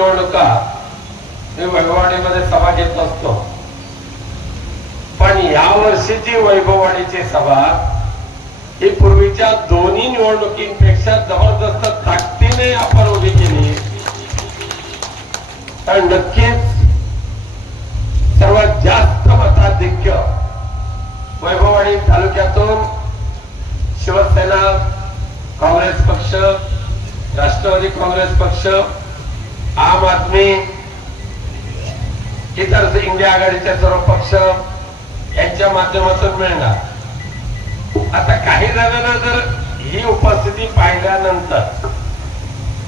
निवडणुका मी वैभववाडीमध्ये सभा घेत नसतो. पण या वर्षीची वैभववाडीची सभा ही पूर्वीच्या दोन्ही निवडणुकींपेक्षा जबरदस्त ताकदीने आपण उभी केली. तर नक्कीच सर्वात जास्त मताधिक्य वैभववाडी तालुक्यातून शिवसेना काँग्रेस पक्ष राष्ट्रवादी काँग्रेस पक्ष आम आदमी इतर इंडिया आघाडीचे सर्व पक्ष यांच्या माध्यमातून मिळणार. आता काही जणांना जर ही उपस्थिती पाहिल्यानंतर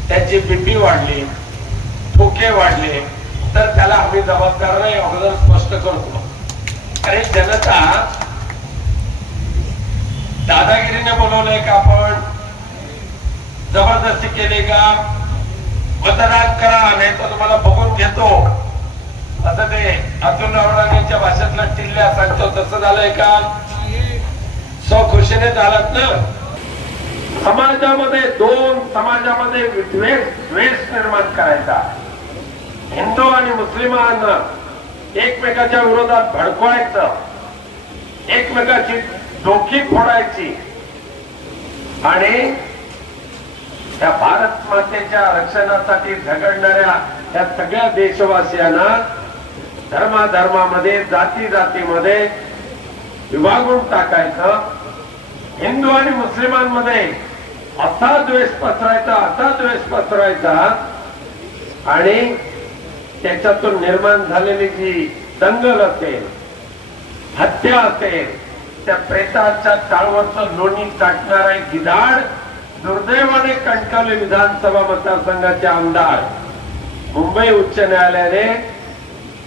त्याची बीपी वाढली ठोके वाढले तर त्याला आम्ही जबाबदार नाही अगोदर स्पष्ट करतो. अरे जनता दादागिरीने बोलवलंय का आपण? जबरदस्ती केली का? मतदान करा नाही तर तुम्हाला बघून घेतो. असं ते अतुल रावणांच्या भाषेतला टिल्ल्या सांगतो तसं झालंय का? स्वखुशीने झालात ना? समाजामध्ये दोन समाजामध्ये द्वेष द्वेष निर्माण करायचा. हिंदू आणि मुस्लिमांना एकमेकाच्या विरोधात भडकवायचं. एकमेकाची डोकी फोडायची. आणि त्या भारत मातेच्या रक्षणासाठी झगडणाऱ्या या सगळ्या देशवासियांना धर्माधर्मामध्ये जाती जातीमध्ये विभागून टाकायचं. हिंदू आणि मुस्लिमांमध्ये असा द्वेष पसरायचा असा द्वेष पसरायचा आणि त्याच्यातून निर्माण झालेली जी दंगल असेल हत्या असेल त्या प्रेताच्या टाळवरचं लोणी चाटणारा एक गिधाड दुर्दैवाने कणकवली विधानसभा मतदारसंघाचे आमदार. मुंबई उच्च न्यायालयाने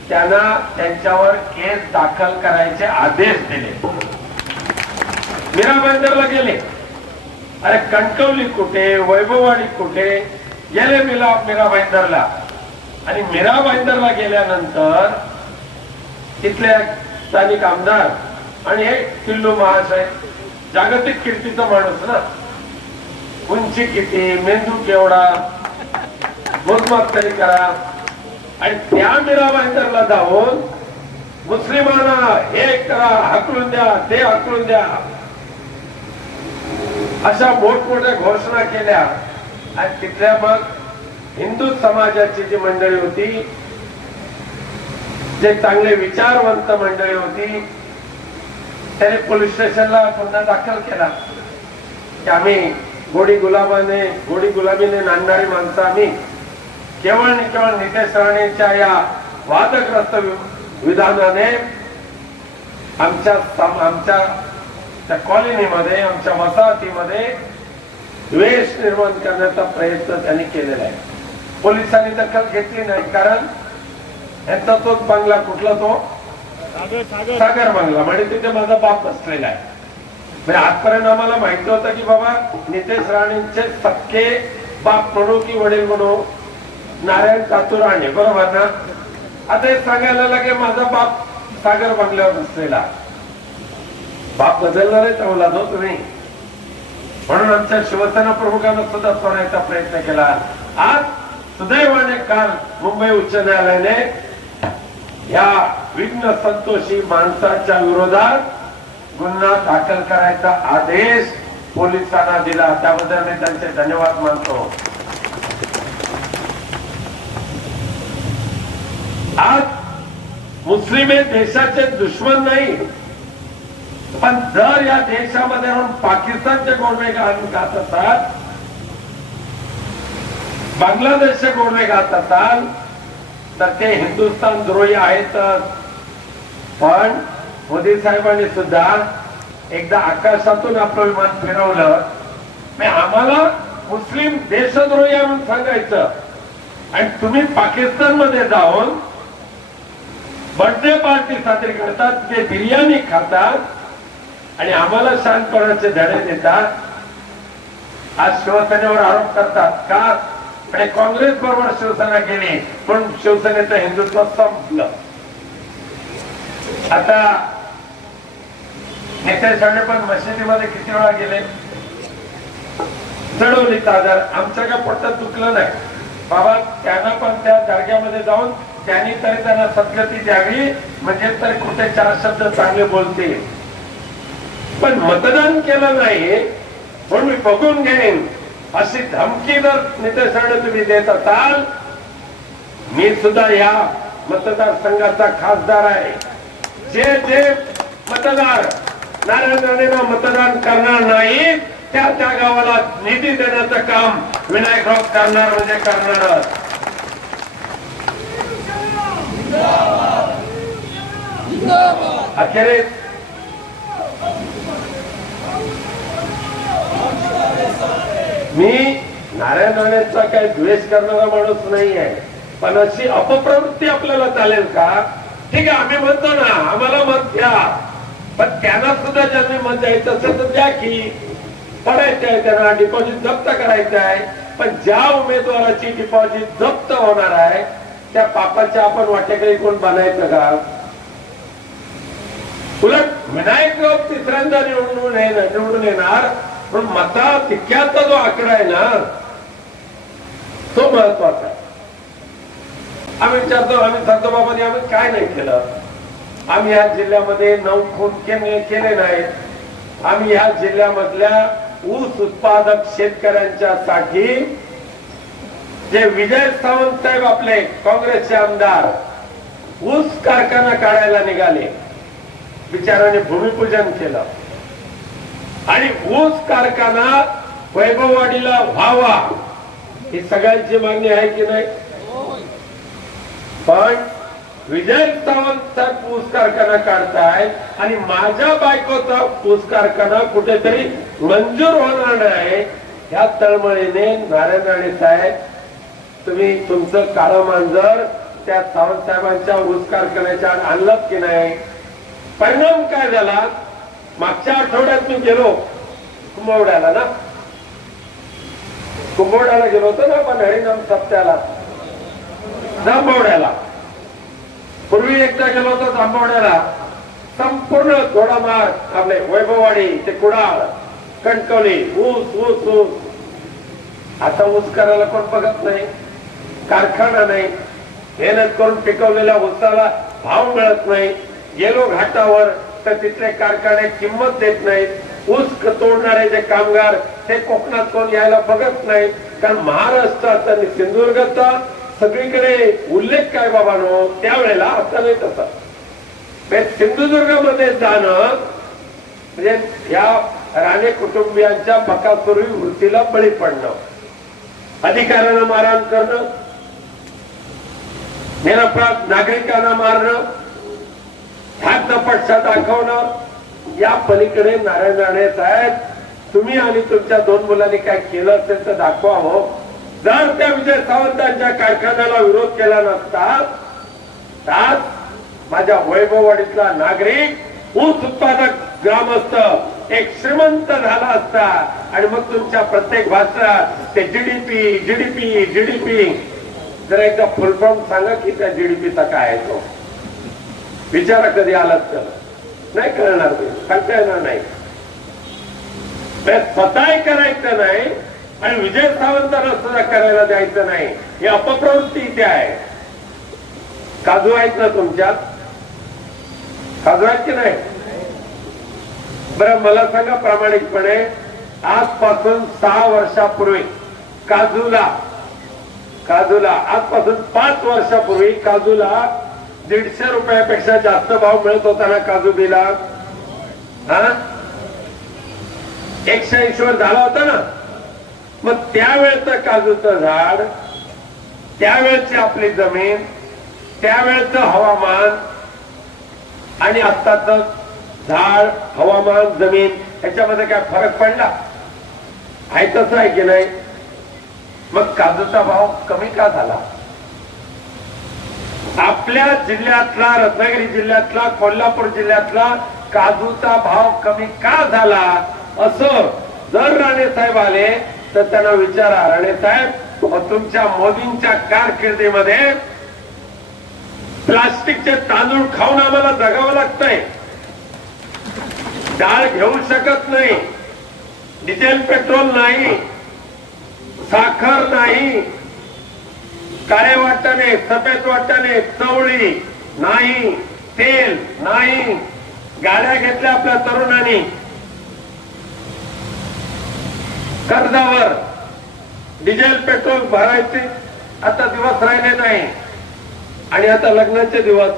त्यांना त्यांच्यावर केस दाखल करायचे आदेश दिले. मीरा बंदरला गेले. अरे कणकवली कुठे वैभववाडी कुठे गेले मिला मीरा भाईंदरला आणि मीरा भाईंदरला गेल्यानंतर तिथले स्थानिक आमदार आणि हे किल्लू महाशय जागतिक कीर्तीचा माणूस ना? उंची किती मेंदू केवढा? मोजमाप तरी करा. आणि त्या मीरा जाऊन मुस्लिमांना हे करा हकलून द्या ते हकलून द्या. अशा मोठमोठ्या घोषणा केल्या. आणि तिथल्या मग हिंदू समाजाची जी मंडळी होती जे चांगले विचारवंत मंडळी होती त्याने पोलीस स्टेशनला गुन्हा दाखल केला. की आम्ही गोडी गुलाबाने गोडी गुलाबीने नांदणारी माणसं आम्ही. केवळ आणि केवळ नितेश राणेच्या या वादग्रस्त विधानाने आमच्या आमच्या त्या कॉलनीमध्ये आमच्या वसाहतीमध्ये द्वेष निर्माण करण्याचा प्रयत्न त्यांनी केलेला आहे. पोलिसांनी दखल घेतली नाही कारण यांचा तोच बंगला कुठला तो? सागर बंगला म्हणजे तिथे माझा बाप बसलेला आहे. म्हणजे आजपर्यंत आम्हाला माहिती होतं की बाबा नितेश राणेंचे सक्के बाप म्हणू की वडील म्हणू नारायण कातू राणे बरोबर ना? आता हे सांगायला लागे माझा बाप सागर बंगल्यावर बसलेला. बाप बदलणार आहे चांगला जो तुम्ही म्हणून आमच्या शिवसेना प्रमुखांना सुद्धा सोडायचा प्रयत्न केला. आज सुदैवाने काल मुंबई उच्च न्यायालयाने या विघ्न संतोषी माणसाच्या विरोधात गुन्हा दाखल करायचा आदेश पोलिसांना दिला. त्याबद्दल मी त्यांचे धन्यवाद मानतो. आज मुस्लिम हे देशाचे दुश्मन नाही पण जर या देशामध्ये राहून पाकिस्तानचे गोडवे घालून खात असतात बांगलादेशचे गोडवे घात असाल तर ते हिंदुस्थान द्रोही आहेतच पण मोदी साहेबांनी सुद्धा एकदा आकाशातून आपलं विमान फिरवलं. आम्हाला मुस्लिम देशद्रोही म्हणून सांगायचं. आणि तुम्ही पाकिस्तानमध्ये जाऊन बर्थडे पार्टी साजरी करतात ते बिर्याणी खातात आणि आम्हाला शांतपणाचे धडे देतात. आज शिवसेनेवर आरोप करतात का? आणि काँग्रेस बरोबर शिवसेना गेली पण शिवसेनेचं हिंदुत्व संपलं. आता नितेश राणे पण मशिदीमध्ये किती वेळा गेले? चढवली ताजर. आमचं का पोटात दुखलं नाही. बाबा त्यांना पण त्या दर्ग्यामध्ये जाऊन त्यांनी तरी त्यांना सद्गती द्यावी म्हणजे तरी कुठे चार शब्द चांगले बोलते पण मतदान केलं नाही म्हणून मी बघून घेईन. अशी धमकी जर नितेशाने तुम्ही देत असाल मी सुद्धा या मतदारसंघाचा खासदार आहे. जे जे मतदार नारायण राणेंना मतदान करणार नाही. त्या त्या गावाला निधी देण्याचं काम विनायकराव करणार म्हणजे करणारच. अखेरीस मी नारायण राणेचा काही द्वेष करणारा माणूस नाही आहे पण अशी अपप्रवृत्ती आपल्याला चालेल का? ठीक आहे आम्ही म्हणतो ना आम्हाला मत द्या. पण त्यांना सुद्धा ज्यांनी मत द्यायचं असेल तर द्या की पडायचं आहे त्यांना डिपॉझिट जप्त करायचं आहे. पण ज्या उमेदवाराची डिपॉझिट जप्त होणार आहे त्या पापाच्या आपण वाटेकडे कोण बनायचं का? उलट विनायक लोक तिसऱ्यांदा निवडून येणार निवडून येणार पण मता तितक्याचा जो आकडा आहे ना तो महत्त्वाचा आहे. आम्ही विचारतो आम्ही सांगतो बाबांनी आम्ही काय नाही केलं? आम्ही या जिल्ह्यामध्ये नऊ खून केले केले नाहीत. आम्ही या जिल्ह्यामधल्या ऊस उत्पादक शेतकऱ्यांच्या साठी जे विजय सावंत साहेब आपले काँग्रेसचे आमदार ऊस कारखाना काढायला निघाले. बिचाराने भूमिपूजन केलं. आणि ऊस कारखाना वैभववाडीला व्हावा ही सगळ्यांची मागणी आहे की नाही? पण विजय सावंतचा पूस कारखाना काढताय. आणि माझ्या बायकोचा पूस कारखाना कुठेतरी मंजूर होणार नाही. ह्या तळमळीने नारायण राणे साहेब तुम्ही तुमचं काळं मांजर त्या सावंत साहेबांच्या ऊस कारखान्याच्या आणलं की नाही? परिणाम काय झाला? मागच्या आठवड्यात मी गेलो कुंभवड्याला ना? कुंभवड्याला गेलो होतो ना आपण हरिनाम सप्त्याला? जांभवड्याला. पूर्वी एकदा गेलो होतो जांभवड्याला. संपूर्ण घोडामार आपले वैभववाडी ते कुडाळ कणकवली ऊस ऊस ऊस. आता ऊस करायला कोण बघत नाही कारखाना नाही मेहनत करून पिकवलेल्या ऊसाला भाव मिळत नाही. गेलो घाटावर तर तिथले कारखाने किंमत देत नाहीत. ऊस तोडणारे जे कामगार ते कोकणात कोण यायला बघत नाही कारण महाराष्ट्रात आणि सिंधुदुर्गाचा सगळीकडे उल्लेख काय बाबानो? त्यावेळेला आता नाही तसा. म्हणजे सिंधुदुर्गामध्ये जाणं म्हणजे या राणे कुटुंबियांच्या बकापूर्वी वृत्तीला बळी पडणं अधिकाऱ्यांना मारहाण करणं निरपराध नागरिकांना मारणं ह्यात पक्षा दाखवणं या पलीकडे नारायण राणे साहेब तुम्ही आणि तुमच्या दोन मुलांनी काय केलं असेल तर दाखवा हो. जर त्या विजय सावंतांच्या कारखान्याला विरोध केला नसता तर माझ्या वैभववाडीतला नागरिक ऊस उत्पादक ग्रामस्थ एक श्रीमंत झाला असता. आणि मग तुमच्या प्रत्येक भाषणात ते जीडीपी जीडीपी जीडीपी जर एकदा फुलफॉर्म सांगा की त्या जीडीपीचा काय आहे तो. विचारा कधी आलात तर. नाही कळणार ते. सांगता येणार नाही. स्वतः करायचं नाही. आणि विजय सावंतांना सुद्धा करायला द्यायचं नाही. ही अपप्रवृत्ती इथे आहे. काजू आहेत ना तुमच्यात? काजू आहेत की नाही? बरं मला सांगा प्रामाणिकपणे आजपासून सहा वर्षापूर्वी काजूला काजूला आजपासून पाच वर्षापूर्वी काजूला दीडशे रुपयापेक्षा जास्त भाव मिळत होता ना काजू बिला? हा? एकशे ऐंशी वर झाला होता ना? मग त्यावेळेचं काजूचं झाड त्यावेळची आपली जमीन त्यावेळचं हवामान आणि आत्ताच झाड हवामान जमीन याच्यामध्ये काय फरक पडला? आहे तसं आहे की नाही? मग काजूचा भाव कमी का झाला? आपल्या जिल्ह्यातला रत्नागिरी जिल्ह्यातला कोल्हापूर जिल्ह्यातला काजूचा भाव कमी का झाला? असं जर राणे साहेब आले तर त्यांना विचारा राणे साहेब तुमच्या मोदींच्या कारकिर्दीमध्ये प्लास्टिकचे तांदूळ खाऊन आम्हाला जगावं लागतंय. डाळ घेऊ शकत नाही डिझेल पेट्रोल नाही साखर नाही काळे वाटाणे सफेद वाटाणे चवळी नाही तेल नाही गाड्या घेतल्या आपल्या तरुणांनी. कर्जावर डिझेल पेट्रोल भरायचे आता दिवस राहिले नाही. आणि आता लग्नाचे दिवस.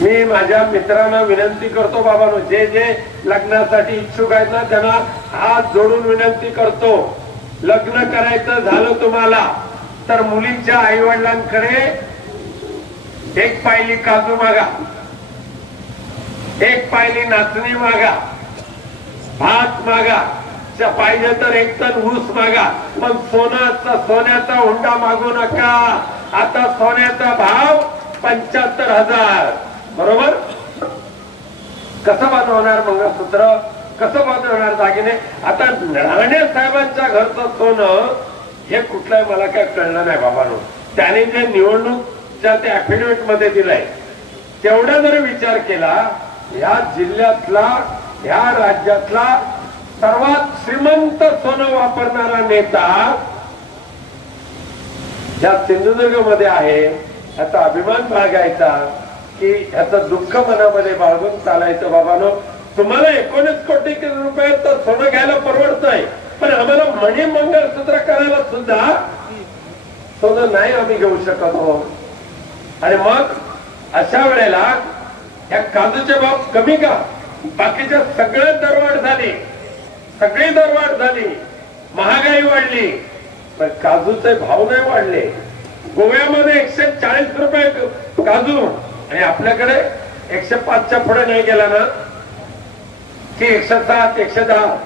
मी माझ्या मित्रांना विनंती करतो बाबांनो जे जे लग्नासाठी इच्छुक आहेत ना त्यांना हात जोडून विनंती करतो. लग्न करायचं झालं तुम्हाला तर मुलींच्या आई वडिलांकडे एक पायली काजू मागा. एक पायली नाचणी मागा. भात मागा. पाहिजे तर एक टन ऊस मागा. पण सोनाचा सोन्याचा हुंडा मागू नका. आता सोन्याचा भाव पंच्याहत्तर हजार. बरोबर? कसं बनवणार मंगळसूत्र? कसं बनवणार दागिने? आता राणे साहेबांच्या घरचं सोनं हे कुठलंय मला काय कळलं नाही बाबानो. त्याने जे निवडणूकच्या त्या अफिडेव्हिटमध्ये दिलंय. तेवढा जर विचार केला या जिल्ह्यातला ह्या राज्यातला सर्वात श्रीमंत सोनं वापरणारा नेता ज्या सिंधुदुर्गमध्ये आहे याचा अभिमान बाळगायचा की ह्याचं दुःख मनामध्ये बाळगून चालायचं. बाबानो तुम्हाला एकोणीस कोटी रुपये तर सोनं घ्यायला परवडत नाही पण आम्हाला मणी मंगळसूत्र करायला सुद्धा सोनं नाही आम्ही घेऊ शकत हो आणि मग अशा वेळेला या काजूचे भाव कमी का? बाकीच्या सगळे दरवाढ झाली. सगळी दरवाढ झाली. महागाई वाढली. पण काजूचे भाव नाही वाढले. गोव्यामध्ये एकशे चाळीस रुपये काजू आणि आपल्याकडे एकशे पाचच्या पुढे नाही गेला ना? की एकशे सात एकशे दहा?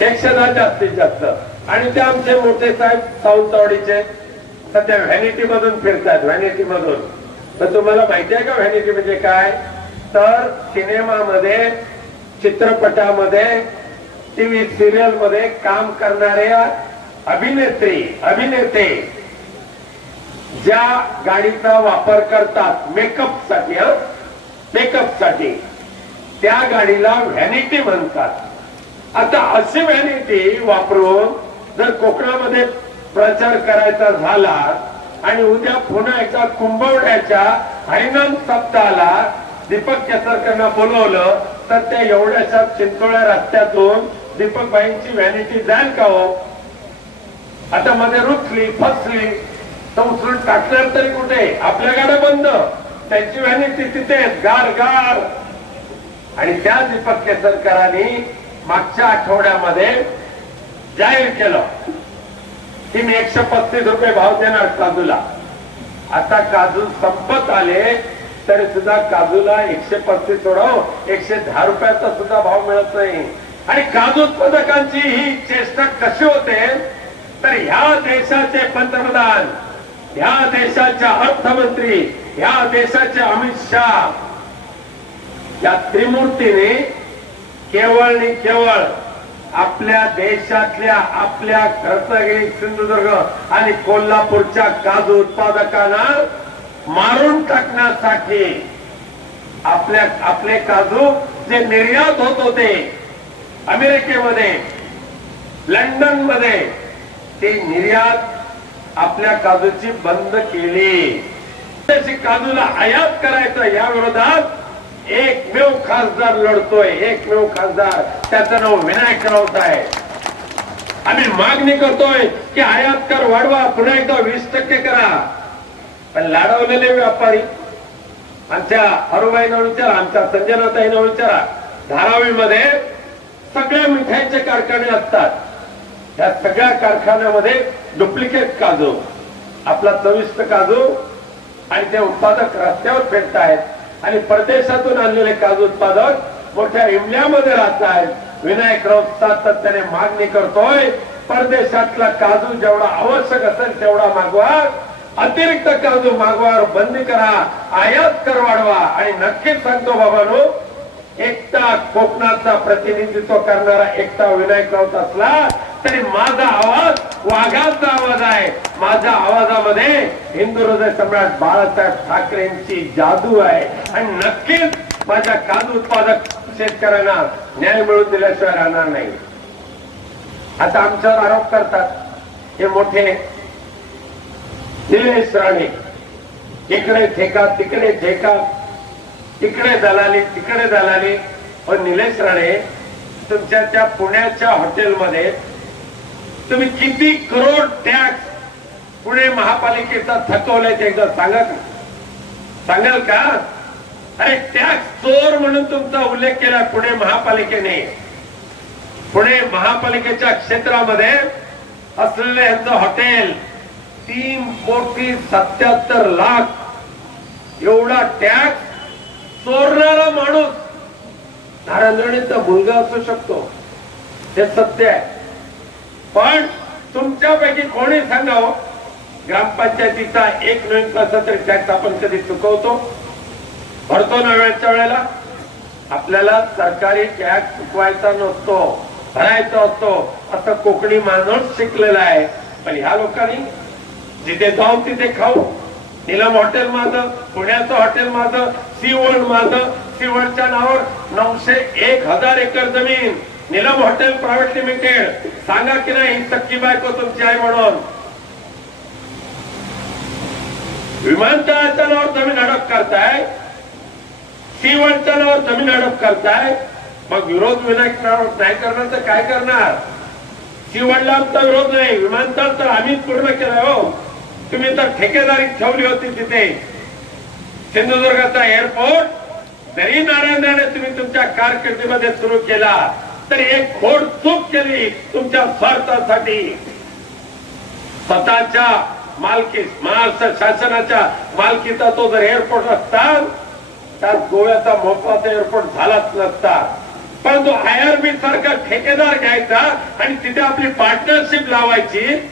एकशे दहा जास्तीत जास्त. आणि ते आमचे मोठे साहेब सावंतवाडीचे. सध्या व्हॅनिटी मधून फिरतात व्हॅनिटी मधून. तर तुम्हाला माहिती आहे का व्हॅनिटी म्हणजे काय? तर सिनेमामध्ये चित्रपटामध्ये टीव्ही सिरियलमध्ये काम करणाऱ्या अभिनेत्री अभिनेते ज्या गाडीचा वापर करतात मेकअपसाठी मेकअपसाठी त्या गाडीला व्हॅनिटी म्हणतात. आता अशी व्हॅनिटी वापरून जर कोकणामध्ये प्रचार करायचा झाला आणि उद्या पुन्हा एकदा कुंभवड्याच्या हरिनाम सप्ताहाला दीपक केसरकरांना बोलवलं तर त्या एवढ्याशा चिंचोळ्या रस्त्यातून दीपक बाईंची व्हॅनिटी जाईल का हो? आता मध्ये रुचली फसली तर उचलून टाकणार तरी कुठे? आपल्या गाड्या बंद. त्यांची व्हॅनिटी तिथेच गार गार. आणि त्या दीपक केसरकरांनी मागच्या आठवड्यामध्ये जाहीर केलं. की मी एकशे पस्तीस रुपये भाव देणार काजूला. आता काजू संपत आले तरी सुद्धा काजूला एकशे पस्तीस सोडव हो. एकशे दहा रुपयाचा सुद्धा भाव मिळत नाही. आणि काजू उत्पादकांची ही चेष्टा कशी होते? तर ह्या देशाचे पंतप्रधान ह्या देशाच्या अर्थमंत्री ह्या देशाचे अमित शहा या त्रिमूर्तीने केवळ आणि केवळ आपल्या देशातल्या आपल्या रत्नागिरी सिंधुदुर्ग आणि कोल्हापूरच्या काजू उत्पादकांना मारून टाकण्यासाठी आपल्या आपले काजू जे निर्यात होत होते अमेरिकेमध्ये लंडनमध्ये ते निर्यात आपल्या काजूची बंद केली. काजूला आयात करायचं या विरोधात एकमेव खासदार लढतोय एकमेव खासदार. त्याचं नाव विनायक राऊत आहे. आम्ही मागणी करतोय की आयात कर वाढवा पुन्हा एकदा वीस टक्के करा. पण लाडवलेले व्यापारी आमच्या हरुबाईना विचारा आमच्या संजनाताईना विचारा. धारावीमध्ये सगळ्या मिठाईचे कारखाने असतात. या सगळ्या कारखान्यामध्ये डुप्लिकेट काजू आपला चविष्ट काजू आणि ते उत्पादक रस्त्यावर फिरतायत आणि परदेशातून आणलेले काजू उत्पादक मोठ्या इमल्यामध्ये राहत आहेत. विनायकराव सातत्याने मागणी करतोय परदेशातला काजू जेवढा आवश्यक असेल तेवढा मागवा. अतिरिक्त काजू मागवावर बंदी करा आयात कर वाढवा. आणि नक्कीच सांगतो बाबानो एकटा कोकणाचा प्रतिनिधित्व करणारा एकटा विनायक असला तरी माझा आवाज वाघाचा आवाज आहे. माझ्या आवाजामध्ये हिंदू हृदय सम्राट बाळासाहेब ठाकरेंची जादू आहे. आणि नक्कीच माझ्या काजू उत्पादक शेतकऱ्यांना न्याय मिळून दिल्याशिवाय राहणार नाही. आता आमच्यावर आरोप करतात. हे मोठे निलेश राणे. इकडे ठेका तिकडे ठेका. तिकडे दलाली तिकडे दलाली. पण निलेश राणे तुमच्या त्या पुण्याच्या हॉटेलमध्ये तुम्ही किती करोड टॅक्स पुणे महापालिकेचा थकवलाय ते एकदा सांगा का? सांगाल का? अरे टॅक्स चोर म्हणून तुमचा उल्लेख केला पुणे महापालिकेने. पुणे महापालिकेच्या क्षेत्रामध्ये असलेले ह्यांचं हॉटेल तीन कोटी सत्याहत्तर लाख. एवढा टॅक्स चोरणारा माणूस. नारायणचा मुलगा असू शकतो. हे सत्य आहे. पण तुमच्यापैकी कोणी सांगाव हो, ग्रामपंचायतीचा एक नवीन कसा तरी टॅक्स आपण कधी चुकवतो? भरतो ना वेळच्या वेळेला? आपल्याला सरकारी टॅक्स चुकवायचा नसतो भरायचा असतो असं कोकणी माणूस शिकलेला आहे. पण ह्या लोकांनी जिथे जाऊन तिथे खाऊ. निलम हॉटेल माझं पुण्याचं हॉटेल माझं सी वर्ल्ड माझं सी वर्ल्डच्या नावावर नऊशे एक हजार एकर जमीन. Nilam hotel private limited. सांगा की नाही ही सक्की बायको तुमची आहे म्हणून. विमानतळाच्या नावावर जमीन हडप करताय. सी नावावर जमीन हडप करताय. मग विरोध विनायक नाही करणार तर काय करणार? सी आमचा विरोध नाही. विमानतळ तर आम्ही पूर्ण केलाय हो. तुम्ही तर ठेकेदारी ठेवली होती तिथे. सिंधुदुर्गाचा एअरपोर्ट जरी नारायण तुम्ही तुमच्या कारकिर्दीमध्ये सुरू केला. तर एक खोड चूक केली तुमच्या स्वार्थासाठी. स्वतःच्या मालकी महाराष्ट्र शासनाच्या मालकीचा तो जर एअरपोर्ट असता तर गोव्याचा मोफाचा एअरपोर्ट झालाच नसता. परंतु आयआरबी सारखा ठेकेदार घ्यायचा आणि तिथे आपली पार्टनरशिप लावायची.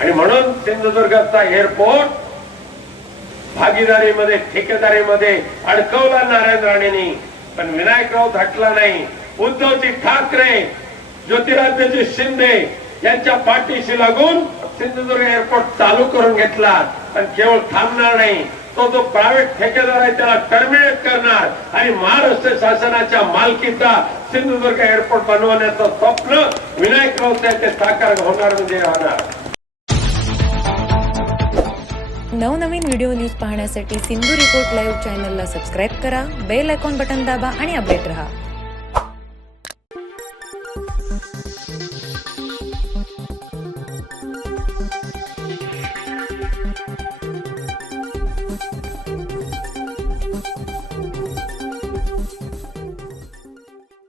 आणि म्हणून सिंधुदुर्गाचा एअरपोर्ट भागीदारीमध्ये ठेकेदारीमध्ये अडकवला नारायण राणेंनी. पण विनायकराव झटला नाही. उद्धवजी ठाकरे ज्योतिरादित्य शिंदे यांच्या पाठीशी लागून सिंधुदुर्ग एअरपोर्ट चालू करून घेतला. पण केवळ थांबणार नाही. तो जो प्रायव्हेट ठेकेदार आहे त्याला टर्मिनेट करणार. आणि महाराष्ट्र शासनाच्या मालकीचा सिंधुदुर्ग एअरपोर्ट बनवण्याचं स्वप्न विनायकराव यांचे साकार होणार म्हणजे राहणार. नवनवीन व्हिडिओ न्यूज पाहण्यासाठी सिंधू रिपोर्ट लाईव्ह चॅनलला सबस्क्राईब करा बेल आयकॉन बटन दाबा आणि अपडेट रहा.